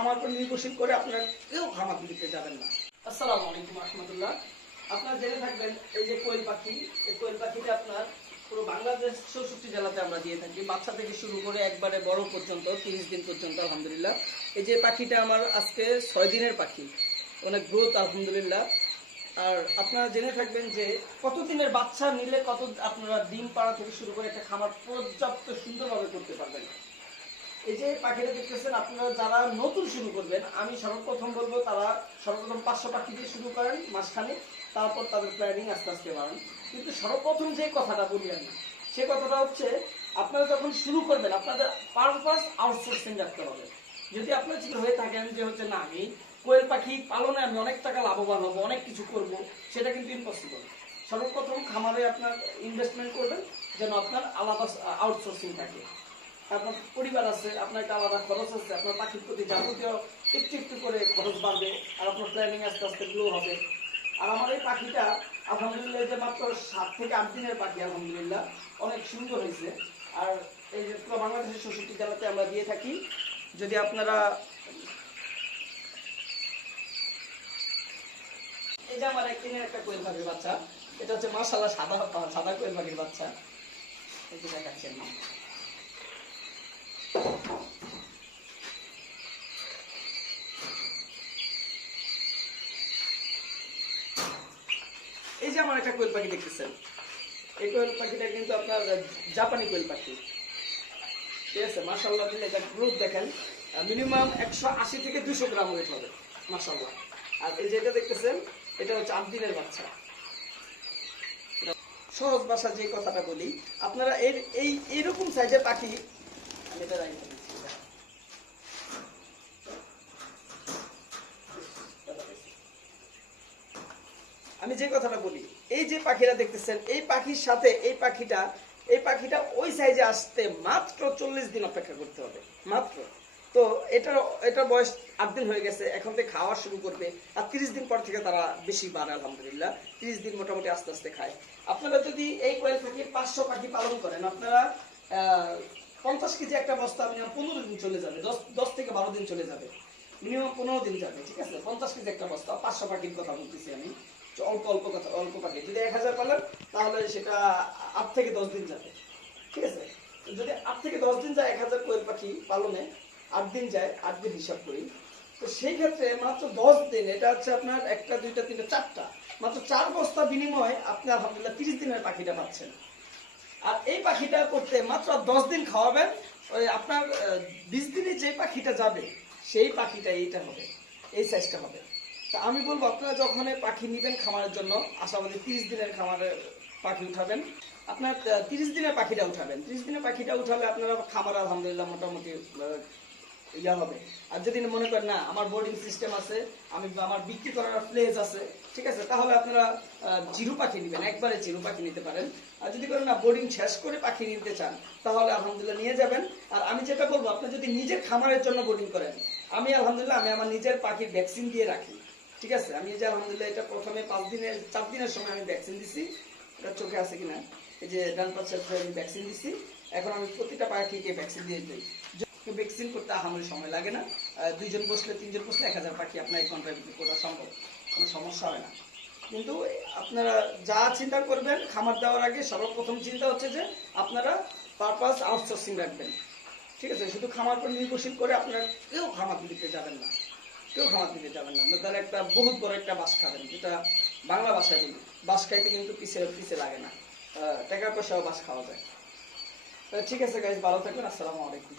আমার উপর নির্ভরশীল করে আপনারা কেউ খামার দিতে যাবেন না। আসসালামু আলাইকুম রাহমাতুল্লাহ। আপনারা জেনে থাকবেন এই যে কোয়েল পাখি, এই কোয়েল পাখিটা আপনার পুরো বাংলাদেশ ৬৪ জেলাতে আমরা দিয়ে থাকি, বাচ্চা থেকে শুরু করে একবারে বড় পর্যন্ত ৩০ দিন পর্যন্ত আলহামদুলিল্লাহ। এই যে পাখিটা আমার আজকে ৬ দিনের পাখি, অনেক গ্রোথ আলহামদুলিল্লাহ। আর আপনারা জেনে থাকবেন যে কতদিনের বাচ্চা নিলে কত আপনারা ডিম পাড়া থেকে শুরু করে একটা খামার পর্যাপ্ত সুন্দরভাবে করতে পারবেন। এই যে পাখিটা দেখতেছেন, আপনারা যারা নতুন শুরু করবেন, আমি সর্বপ্রথম বলবো তারা সর্বপ্রথম ৫০০ পাখি দিয়ে শুরু করেন মাসখানে, তারপর তাদের প্ল্যানিং আস্তে আস্তে বাড়ান। কিন্তু সর্বপ্রথম যে কথাটা বলি আমি, সে কথাটা হচ্ছে আপনারা যখন শুরু করবেন আপনাদের পারপাস আউটসোর্সিং রাখতে হবে। যদি আপনার চিন্তা হয়ে থাকেন যে হচ্ছে না আমি কোয়েল পাখি পালনে আমি অনেক টাকা লাভবান হবো, অনেক কিছু করব, সেটা কিন্তু ইম্পসিবল। সর্বপ্রথম খামারে আপনার ইনভেস্টমেন্ট করবেন যেন আপনার আলাদা আউটসোর্সিং থাকে। আপনার পরিবার আছে, আপনার একটা আলাদা খরচ আছে, আপনার পাখির প্রতি যাবতীয় একটু একটু করে খরচ বাড়বে, আর আপনার প্ল্যানিং আস্তে আস্তে গ্রো হবে। আর আমার এই পাখিটা আলহামদুলিল্লাহ যে মাত্র ৭ থেকে ৮ দিনের পাখি, আলহামদুলিল্লাহ অনেক সুন্দর হয়েছে। আর এই যে পুরো বাংলাদেশের ৬৪ জেলাতে আমরা দিয়ে থাকি। যদি আপনারা এই যে আমার একদিনের একটা কোয়েল পাখির বাচ্চা, এটা হচ্ছে মাশাআল্লাহ সাদা কোয়েল পাখির বাচ্চা, এই যে দেখাচ্ছেন না। এই যে আমার একটা কোয়েল পাখি দেখতেছেন, এই কোয়েল পাখিটা কিন্তু আপনার জাপানি কোয়েল পাখি, ঠিক আছে। মাশাআল্লাহ দিলে এটা গ্রোথ দেখেন, মিনিমাম ১৮০ থেকে ২০০ গ্রাম ওয়েট হবে মাশাআল্লাহ। আর এই যেটা দেখতেছেন, এটা হচ্ছে ৮ দিনের বাচ্চা। সহজ ভাষা যে কথাটা বলি, আপনারা এইরকম সাইজের পাখি, আমি এটা রাখি, আমি যে কথাটা বলি, এই যে পাখিরা দেখতেছেন, এই পাখির সাথে এই পাখিটা ওই সাইজে আসতে মাত্র ৪০ দিন অপেক্ষা করতে হবে মাত্র। তো এটার বয়স ৮ দিন হয়ে গেছে, এখন থেকে খাওয়া শুরু করবে। আর ৩০ দিন পর থেকে তারা বেশি বাড়ে আলহামদুলিল্লাহ, ৩০ দিন মোটামুটি আস্তে আস্তে খায়। আপনারা যদি এই কোয়েল পাখির ৫০০ পাখি পালন করেন, আপনারা ৫০ কেজি একটা বস্তা মিনিমাম ১৫ দিন চলে যাবে, ১০ থেকে ১২ দিন চলে যাবে, মিনিমাম ১৫ দিন যাবে, ঠিক আছে। ৫০ কেজি একটা বস্তা, ৫০০ পাখির কথা বলতেছি আমি, অল্প পাখি। যদি ১০০০ পালেন তাহলে সেটা ৮ থেকে ১০ দিন যাবে, ঠিক আছে। যদি ৮ থেকে ১০ দিন যায় ১০০০ কোয়েল পাখি পালনে, ৮ দিন যায়, ৮ দিন হিসাব করি, তো সেই ক্ষেত্রে মাত্র ১০ দিন, এটা হচ্ছে আপনার ১টা ২টা ৩টা ৪টা, মাত্র ৪ বস্তা বিনিময়ে আপনি আলহামদুলিল্লাহ ৩০ দিনের পাখিটা পাচ্ছেন। আর এই পাখিটা করতে মাত্র ১০ দিন খাওয়াবেন, ওই আপনার ২০ দিনে যে পাখিটা যাবে সেই পাখিটা এইটা হবে, এই সাইজটা হবে। তা আমি বলবো আপনারা যখন পাখি নেবেন খামারের জন্য, আশাবাদী ৩০ দিনের খামারে পাখি উঠাবেন, আপনার ৩০ দিনের পাখিটা উঠাবেন। ৩০ দিনের পাখিটা উঠালে আপনারা খামার আলহামদুলিল্লাহ মোটামুটি ইয়া হবে। আর যদি মনে করেন না আমার বোর্ডিং সিস্টেম আছে, আমার বিক্রি করার প্লেস আছে, ঠিক আছে, তাহলে আপনারা জিরো পাখি নেবেন, একবারে জিরো পাখি নিতে পারেন। আর যদি করেন না বোর্ডিং শেষ করে পাখি নিতে চান, তাহলে আলহামদুলিল্লাহ নিয়ে যাবেন। আর আমি যেটা বলবো, আপনি যদি নিজের খামারের জন্য বোর্ডিং করেন, আমি আলহামদুলিল্লাহ আমি আমার নিজের পাখির ভ্যাকসিন দিয়ে রাখি, ঠিক আছে। আমি যে আলহামদুলিল্লাহ এটা প্রথমে ৪ দিনের সময় আমি ভ্যাকসিন দিছি, এটা চোখে আছে কিনা, এই যে ডান পাশের আমি ভ্যাকসিন দিছি। এখন আমি প্রতিটা পাখিকে ভ্যাকসিন দিয়ে দিই। ভ্যাকসিন করতে আহামরি সময় লাগে না, ২ জন বসলে ৩ জন বসলে ১০০০ পাখি আপনার এই ঘন্টার ভিতরে করা সম্ভব, কোনো সমস্যা হয় না। কিন্তু আপনারা যা চিন্তা করবেন খামার দেওয়ার আগে, সর্বপ্রথম চিন্তা হচ্ছে যে আপনারা পারপাস আউটসোর্সিং রাখবেন, ঠিক আছে। শুধু খামার পর নির্ভরশীল করে আপনারা কেউ খামার দিতে যাবেন না, তাহলে একটা বহুত বড় একটা বাস খাবেন, যেটা বাংলা ভাষায় বলি, বাস খাইতে কিন্তু পিছে লাগে না, টাকা পয়সাও বাস খাওয়া যায়। ঠিক আছে গাইজ, ভালো থাকবেন, আসসালামু আলাইকুম।